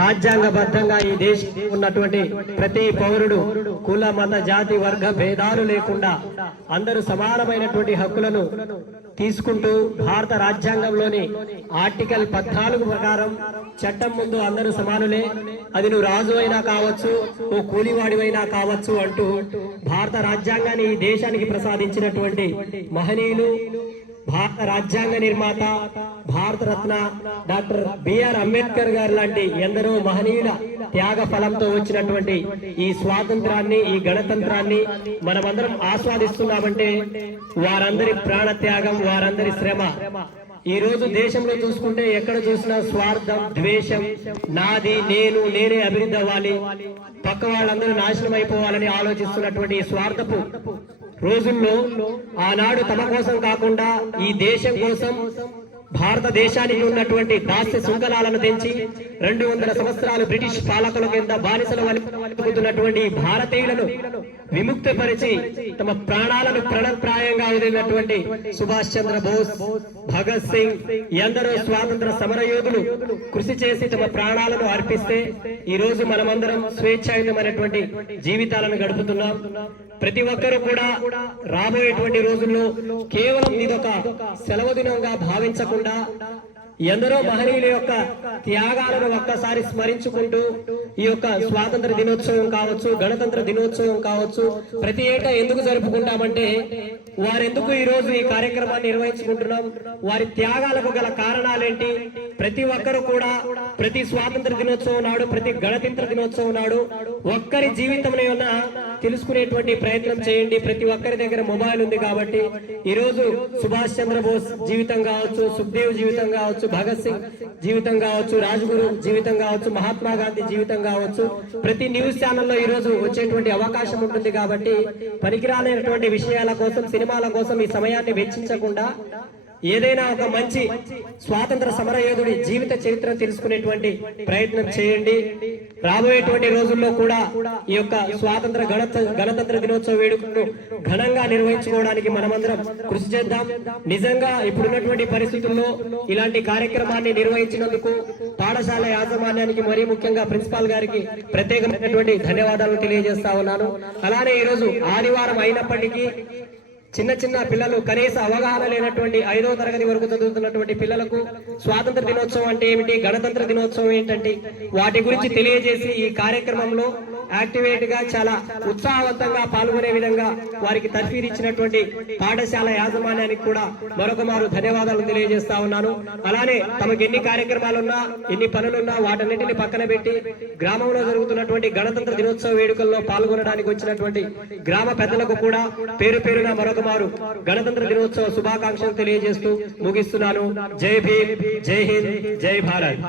రాజ్యాంగబద్ధంగా ఈ దేశంలో ఉన్నటువంటి ప్రతి పౌరుడు కుల మత జాతి వర్గ భేదాలు లేకుండా అందరూ సమానమైనటువంటి హక్కులను తీసుకుంటూ భారత రాజ్యాంగంలోని ఆర్టికల్ 14 ప్రకారం చట్టం ముందు అందరూ సమానులే, అది నువ్వు రాజు అయినా కావచ్చు, ఓ కూలివాడివైనా కావచ్చు అంటూ భారత రాజ్యాంగాన్ని ఈ దేశానికి ప్రసాదించినటువంటి మహనీయులు భారత రాజ్యాంగ నిర్మాత భారతరత్న డాక్టర్ బిఆర్ అంబేద్కర్ గారు లాంటి ఎందరో మహనీయుల త్యాగ ఫలంతో వచ్చినటువంటి ఈ స్వాతంత్రాన్ని, ఈ గణతంత్రాన్ని మనమందరం ఆస్వాదిస్తున్నామంటే వారందరి ప్రాణ త్యాగం, వారందరి శ్రమ. ఈ రోజు దేశంలో చూసుకుంటే ఎక్కడ చూసినా స్వార్థం, ద్వేషం, నాది, నేనే అభివృద్ధి అవ్వాలి, పక్క వాళ్ళందరూ నాశనం అయిపోవాలని ఆలోచిస్తున్నటువంటి ఈ స్వార్థపు రోజుల్లో ఆనాడు తమ కోసం కాకుండా ఈ దేశం కోసం భారతదేశానికి ఉన్నటువంటి దాస్య శృంఖలాలను తెంచి 200 సంవత్సరాలు బ్రిటిష్ పాలకుల కింద బానిసలు వలుపుతున్నటువంటి భారతీయులను విముక్తపరిచి తమ ప్రాణాలను ప్రణప్రాయంగా వదిలినటువంటి సుభాష్ చంద్ర బోస్, భగత్ సింగ్ ఎందరో స్వాతంత్ర సమరయోధులు కృషి చేసి తమ ప్రాణాలను అర్పిస్తే ఈ రోజు మనమందరం స్వేచ్ఛాయుతమైనటువంటి జీవితాలను గడుపుతున్నాం. ప్రతి ఒక్కరూ కూడా రాబోయేటువంటి రోజుల్లో కేవలం ఇదొక సెలవు దినంగా భావించకుండా ఎందరో మహనీయుల యొక్క త్యాగాలను ఒక్కసారి స్మరించుకుంటూ ఈ యొక్క స్వాతంత్ర దినోత్సవం కావచ్చు, గణతంత్ర దినోత్సవం కావచ్చు ప్రతి ఏటా ఎందుకు జరుపుకుంటామంటే వారెందుకు ఈ రోజు ఈ కార్యక్రమాన్ని నిర్వహించుకుంటున్నాం, వారి త్యాగాలకు గల కారణాలేంటి, ప్రతి ఒక్కరు కూడా ప్రతి స్వాతంత్ర దినోత్సవం నాడు, ప్రతి గణతంత్ర దినోత్సవం నాడు ఒక్కరి జీవితంలో ఉన్న తెలుసుకునేటువంటి ప్రయత్నం చేయండి. ప్రతి ఒక్కరి దగ్గర మొబైల్ ఉంది కాబట్టి ఈ రోజు సుభాష్ చంద్రబోస్ జీవితం కావచ్చు, సుఖ్దేవ్ జీవితం కావచ్చు, భగత్ సింగ్ జీవితం కావచ్చు, రాజ్గురు జీవితం కావచ్చు, మహాత్మా గాంధీ జీవితం కావచ్చు, ప్రతి న్యూస్ ఛానల్లో ఈ రోజు వచ్చేటువంటి అవకాశం ఉంటుంది. కాబట్టి పనికిరాలేనటువంటి విషయాల కోసం, సినిమాల కోసం ఈ సమయాన్ని వెచ్చించకుండా ఏదైనా ఒక మంచి స్వాతంత్ర సమరయోధుడి జీవిత చరిత్ర తెలుసుకునేటువంటి ప్రయత్నం చేయండి. రాబోయేటువంటి రోజుల్లో కూడా ఈ యొక్క స్వాతంత్ర గణతంత్ర దినోత్సవ వేడుకను ఘనంగా నిర్వహించుకోవడానికి మనమందరం కృషి చేద్దాం. నిజంగా ఇప్పుడున్నటువంటి పరిస్థితుల్లో ఇలాంటి కార్యక్రమాన్ని నిర్వహించినందుకు పాఠశాల యాజమాన్యానికి, మరీ ముఖ్యంగా ప్రిన్సిపాల్ గారికి ప్రత్యేకమైనటువంటి ధన్యవాదాలు తెలియజేస్తా ఉన్నాను. అలానే ఈరోజు ఆదివారం అయినప్పటికీ చిన్న పిల్లలు, కనీస అవగాహన లేనటువంటి 5వ తరగతి వరకు చదువుతున్నటువంటి పిల్లలకు స్వాతంత్ర దినోత్సవం అంటే ఏమిటి, గణతంత్ర దినోత్సవం ఏంటంటే వాటి గురించి తెలియజేసి ఈ కార్యక్రమంలో యాక్టివేట్ గా చాలా ఉత్సాహవంతంగా పాల్గొనే విధంగా వారికి తర్ఫీదు ఇచ్చినటువంటి పాఠశాల యాజమాన్యానికి కూడా మరొక మారు ధన్యవాదాలు తెలియజేస్తా ఉన్నాను. అలానే తమకు ఎన్ని కార్యక్రమాలున్నా, ఎన్ని పనులున్నా వాటన్నింటినీ పక్కన పెట్టి గ్రామంలో జరుగుతున్నటువంటి గణతంత్ర దినోత్సవ వేడుకల్లో పాల్గొనడానికి వచ్చినటువంటి గ్రామ పెద్దలకు కూడా పేరు పేరున మరొక మారు గణతంత్ర దినోత్సవ శుభాకాంక్షలు తెలియజేస్తూ ముగిస్తున్నాను. జై భీమ్, జై హింద్, జై భారత్.